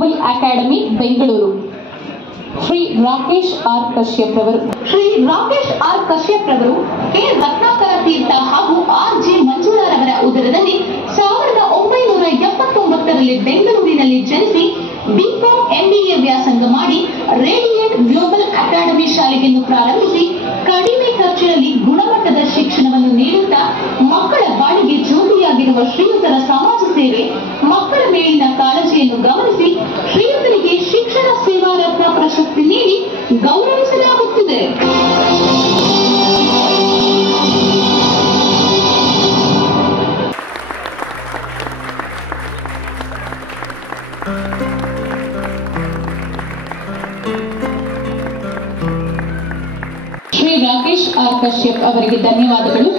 Global academy Bengaluru Shri Rakesh R Kashyap ರವರು K Ratnakar ತೀರ್ಥ ಹಾಗೂ R J ಮಂಜುಳಾರವರ ಉದರದಲ್ಲಿ 1979ರಲ್ಲಿ ಬೆಂಗಳೂರಿನಲ್ಲಿ ಜನಿಸಿ ಬಿಕಾಂ ಎಂಬಿಎ ವ್ಯಾಸಂಗ ಮಾಡಿ ರೇಡಿಯಂಟ್ ಗ್ಲೋಬಲ್ ಅಕಾಡೆಮಿ ಶಾಲೆಯನ್ನು ಪ್ರಾರಂಭಿಸಿ ಕಡಿಮೆ ಖರ್ಚಿನಲ್ಲಿ ಗುಣಮಟ್ಟದ ಶಿಕ್ಷಣವನ್ನು ನೀಡುತ್ತಾ ಮಕ್ಕಳ ಬಾಳಿಗೆ ಜ್ಯೋತಿಯಾಗಿರುವ ಶ್ರೀಯುತರ ಸಮಾಜ ಸೇವೆ, ಮಕ್ಕಳ ಮೇಲಿನ ಕಾಳಜಿಯನ್ನು ಗಮನಿಸಿ ಶ್ರೀಯುತರಿಗೆ ಶಿಕ್ಷಣ ಸೇವಾ ರತ್ನ ಪ್ರಶಸ್ತಿ ನೀಡಿ ಗೌರವಿಸಲಾಗುತ್ತಿದೆ. ಶ್ರೀ ರಾಕೇಶ್ ಆರ್ ಕಶ್ಯಪ್ ಅವರಿಗೆ ಧನ್ಯವಾದಗಳು.